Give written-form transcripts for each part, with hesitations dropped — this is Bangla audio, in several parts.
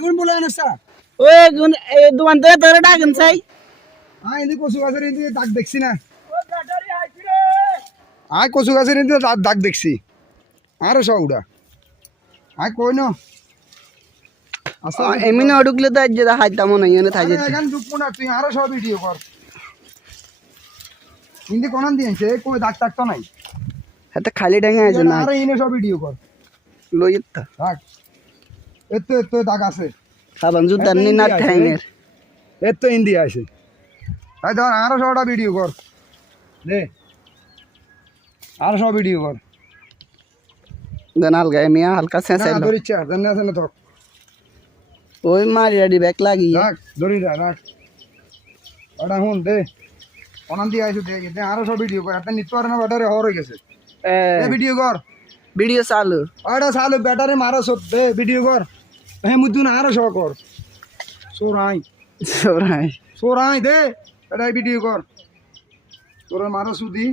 গুণ বলে আনছা ওই গুণ এই দোকান থেকে তোরে ডাকেন চাই ইন্দি কচু গাছের ইন্দি দাগ দেখছি না কচু গাছের ইন্দি দাগ দেখছি আরো সব উড়া কই না এমনি ঢুকলে তো আজ হাইতাম না এনে থাই যেতে এখান ঢুকবো না তুই আরো সব ভিডিও কর ইন্দি কোনান দিয়েছে কই দাগ টাগ তো নাই হাতে খালি ডাঙে আছে না আরে ইনে সব ভিডিও কর লই যেতে রাখ এত দাগ আছে সাবান জুতা নি না ঠ্যাঙের এত ইন্ডিয়া আছে তাই ধর আরো সবটা ভিডিও কর দে আরো সব ভিডিও কর দেন হালকা মিয়া হালকা সেন্সাইল না ধরিচ্ছা জানি আছে না তো ওই মারি রেডি ব্যাক লাগি রাখ ধরি রাখ ওটা হুন দে অনান দিয়ে আইছো দে আরো সব ভিডিও কর একটা নিতে পারে না ব্যাটারি হর হয়ে গেছে ভিডিও কর ভিডিও চালু ওটা চালু ব্যাটারি মারো সব দে ভিডিও কর হ্যাঁ মুদুন আরো সব কর সোরাই সরাই সোরাই দে এটা ভিডিও কর তোরা মারো সুদি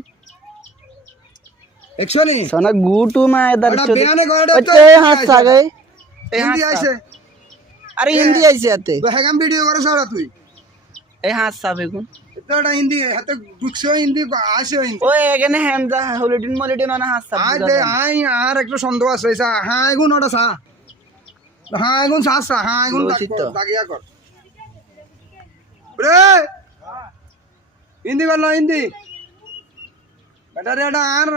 একশনি সোনা গুটু মা এদার এটা চোদে বেয়ানে করে ওতে হাত সাগে হিন্দি আইছে আরে হিন্দি আইছে আতে তো হেগাম ভিডিও করে সারা তুই এই হাত সাবে কোন এটা হিন্দি হাতে ঢুকছে হিন্দি আসে হিন্দি ওই এখানে হ্যামদা হলিডিন মলিডিন না হাত সাবে আই দে আই আর একটু সন্দেহ আছে হ্যাঁ এগুন ওটা সা হ্যাঁ এগুন সা হ্যাঁ এগুন দাগিয়া কর রে হিন্দি বল হিন্দি ব্যাটারি এটা আর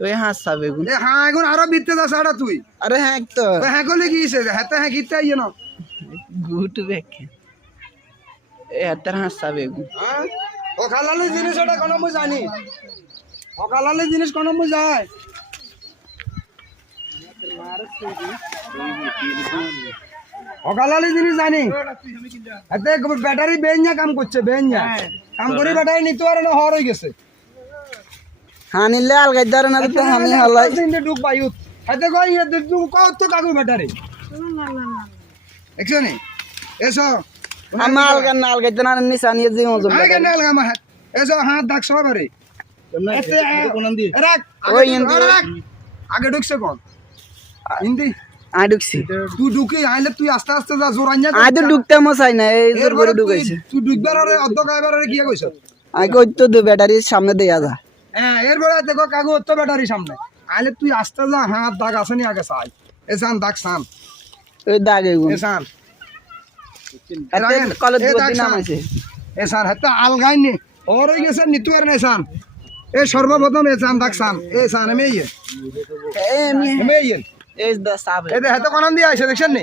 ওই হাত সাবে কোন হ্যাঁ এগুন আরো বিতে দা সাড়া তুই আরে হ্যাঁ তো হ্যাঁ কলে কি হিসেবে হ্যাঁ হ্যাঁ কিতে আইয়ে না গুটু দেখে এ হাতের হাত সাবে কোন অকালালি জিনিস এটা কোনো মু জানি অকালালি জিনিস কোনো মু যায় অকালালি জিনিস জানি এতে ব্যাটারি বেঞ্জা কাম করছে বেঞ্জা কাম করে ব্যাটারি নিতে পারে না হর হয়ে গেছে হানিলে আলগাই দার না তো হানি হালাই ইন্দে ডুব বায়ুত এতে কই ডুব কত কাগু ব্যাটারি দেখছো নি এসো আমা আলগান না আলগাই না নিশানি যে মজা আগে না লাগা মা এসো হাত দাগ সবারে এতে কোনান দি রাখ ওই হিন্দি রাখ আগে ঢুকছে কোন হিন্দি আই ঢুকছি তুই ঢুকে আইলে তুই আস্তে আস্তে যা জোরাঞ্জা আই তো ঢুকতে মশাই না এই জোর করে ঢুকাইছে তুই ঢুকবার আরে অর্ধ গাইবার আরে কি কইছ আই কই তো দু ব্যাটারি সামনে দেয়া যা হ্যাঁ এরপরে দেখো কাগু অত ব্যাটারি সামনে আইলে তুই আস্তে যা হাত দাগ আছে নি আগে চাই এসান দাগ সান ওই দাগে গুন এসান এতে কলেজ দুই নাম আছে এসান হাতে আলগাই নি ওর হই গেছে নিতু আর নেসান এ সর্বপ্রথম এসান দাগ সান এসান মেয়ে এ মি মেয়ে এই দা সাবে এ হাতে কোনান দিয়ে আইছে দেখছেন নি